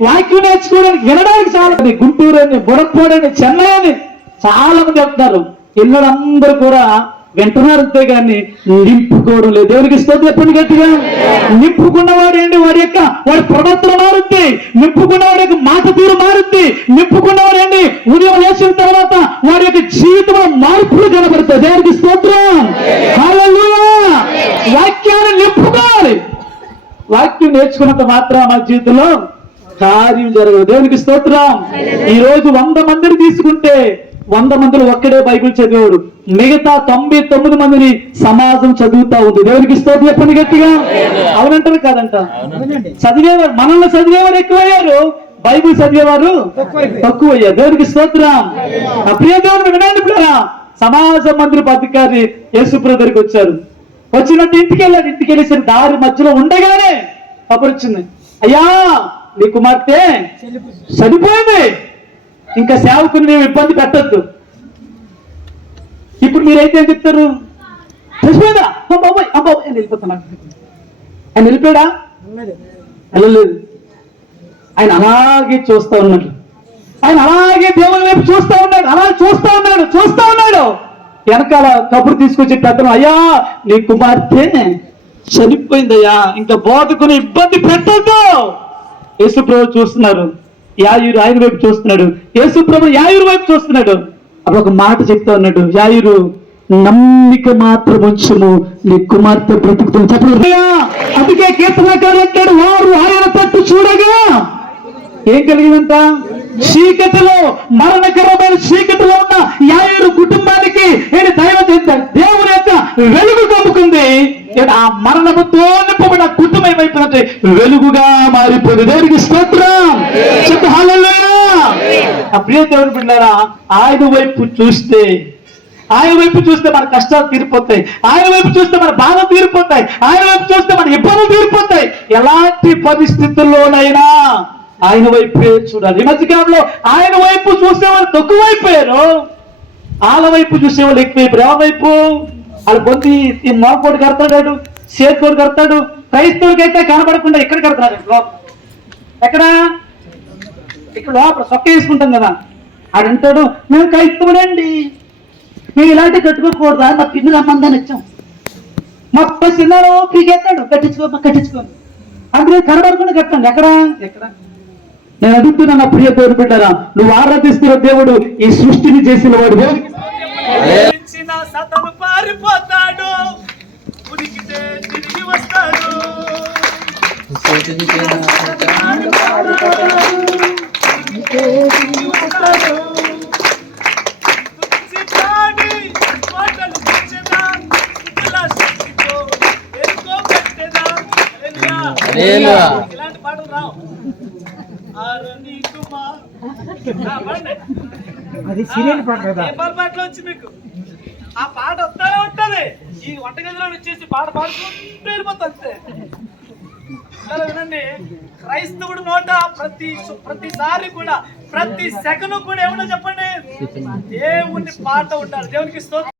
వాక్యం నేర్చుకోవడానికి వినడానికి చాలా గుంటూరు అని బుడప్పాడు అని చెన్నై అని చాలా మంది వెళ్తున్నారు పిల్లలందరూ కూడా వింటున్నారు అంతే కానీ నింపుకోవడం లేదు. దేవునికి ఇస్తుంది చెప్పండి గట్టిగా. నింపుకున్నవాడు ఏంటి వాడి యొక్క వాడి ప్రవర్తన మారుద్ది. నింపుకున్నవాడి యొక్క మాట తీరు మారుద్ది. నింపుకున్నవాడు ఏంటి ఉదయం లేచిన తర్వాత వాడి యొక్క జీవితంలో మార్పులు కనబడతాయి. దేవునికి స్తోత్రం. వాక్యాన్ని నింపుకోవాలి. వాక్యం నేర్చుకున్నంత మాత్రం మన జీవితంలో కార్యం జరగదు. దేవునికి స్తోత్రం. ఈ రోజు వంద మందిని తీసుకుంటే వంద మందిలో ఒక్కడే బైబిల్ చదివాడు మిగతా తొంభై తొమ్మిది మందిని సమాజం చదువుతా ఉంది. దేవునికి స్తోత్రం చెప్పండి గట్టిగా. అవునంటారు కాదంట చదివేవారు మనల్ని చదివేవారు ఎక్కువయ్యారు. బైబిల్ చదివేవారు తక్కువయ్యారు. దేవునికి స్తోత్రం. ప్రియ దేవుని వినండి పిల్లరా. సమాజ మందిరపు అధికారి యేసుప్రభు దగ్గరికి వచ్చారు. వచ్చినట్టు ఇంటికి వెళ్ళాడు. ఇంటికి వెళ్ళేసిన దారి మధ్యలో ఉండగానే కబురు వచ్చింది అయ్యా నీ కుమార్తె చనిపోయింది. ఇంకా సేవకుని మేము ఇబ్బంది పెట్టద్దు. ఇప్పుడు మీరైతే ఏం చెప్తారు? చచ్చిపోయిందా? అమ్మ బాబాయ్ అమ్మ బాబాయ్ అని వెళ్ళిపోతున్నా ఆయన వెళ్ళిపోయాడా? వెళ్ళలేదు. ఆయన అలాగే చూస్తా ఉన్నాడు. ఆయన అలాగే దేవుని వైపు చూస్తా ఉన్నాడు. అలా చూస్తా ఉన్నాడు చూస్తా ఉన్నాడు. వెనకాల కబురు తీసుకొచ్చి పెద్దలు అయ్యా నీ కుమార్తె చనిపోయిందయ్యా. ఇంకా బోధకుని ఇబ్బంది పెట్టద్దు. యేసుప్రభు చూస్తున్నారు యాయురు ఆయన వైపు చూస్తున్నాడు. యేసుప్రభు యాయురు వైపు చూస్తున్నాడు. అప్పుడు ఒక మాట చెప్తా ఉన్నాడు. యాయురు నమ్మిక మాత్రం వచ్చును నీ కుమార్తె బ్రతుకుతుంది. చెప్పండి. అందుకే కీర్తనకారు అంటాడు. వారు ఆయన తట్టు చూడగా. ఏం కలిగిందంట చీకటిలో మరణకరమైన చీకటిలో ఉన్న యాయురు కుటుంబానికి నేను దైవ దేవుని యొక్క వెలుగు ఆ మరణముతో నింపబడిన కుటుంబం ఏమైపోయిందంటే వెలుగుగా మారిపోయింది. దేవునికి స్తోత్రం. ఆ ప్రియ దేవుని బిడ్డారా ఆయన వైపు చూస్తే ఆయన వైపు చూస్తే మన కష్టాలు తీరిపోతాయి. ఆయన వైపు చూస్తే మన బాధ తీరిపోతాయి. ఆయన వైపు చూస్తే మన ఇబ్బందులు తీరిపోతాయి. ఎలాంటి పరిస్థితుల్లోనైనా ఆయన వైపే చూడాలి. ఈ మధ్యకాలంలో ఆయన వైపు చూసేవాళ్ళు తక్కువైపోయారు. వాళ్ళ వైపు చూసేవాళ్ళు ఎక్కువైపోయారు. ఎవరి వైపు? వాళ్ళ పొంది ఈ మోకోడు కడతాడు చేతికోడు కడతాడు క్రైస్తవులకైతే కనబడకుండా ఎక్కడ కడతాడు లోపల. ఎక్కడ? ఇక్కడ లోపల సొక్క వేసుకుంటాం కదా. ఆడంటాడు మేము క్రైస్తవుడండి మేము ఇలాంటి కట్టుకోకూడదా? నా పిన్ను రమ్మందని ఇచ్చాం. మొత్తం చిన్నారు పీకేస్తాడు కట్టించుకో కట్టించుకో అందుకే కనబడకుండా కట్టండి ఎక్కడ? ఎక్కడ? నేను అడుగుతున్నా నా ప్రియ దేవుడు బిడ్డరా నువ్వు ఆరాధిస్తున్న దేవుడు ఈ సృష్టిని చేసిన వాడు పారిపోతాడు. ఉనికితే తిరిగి వస్తాడు. ఇలాంటి పాటలు రావు. అది సీరియల్ పాట కదా. ఏ పాటలు వచ్చి మీకు? ఆ పాట వస్తానే ఉంటది. ఈ వంటగదిలో వచ్చేసి పాట పాడుకుంటూ వెళ్ళిపోతుంది వినండి. క్రైస్తవుడు నోట ప్రతి ప్రతిసారి కూడా ప్రతి సెకండ్ కూడా ఏమన్నా చెప్పండి. దేవుని పాట ఉండాలి. దేవునికి స్తోత్రం.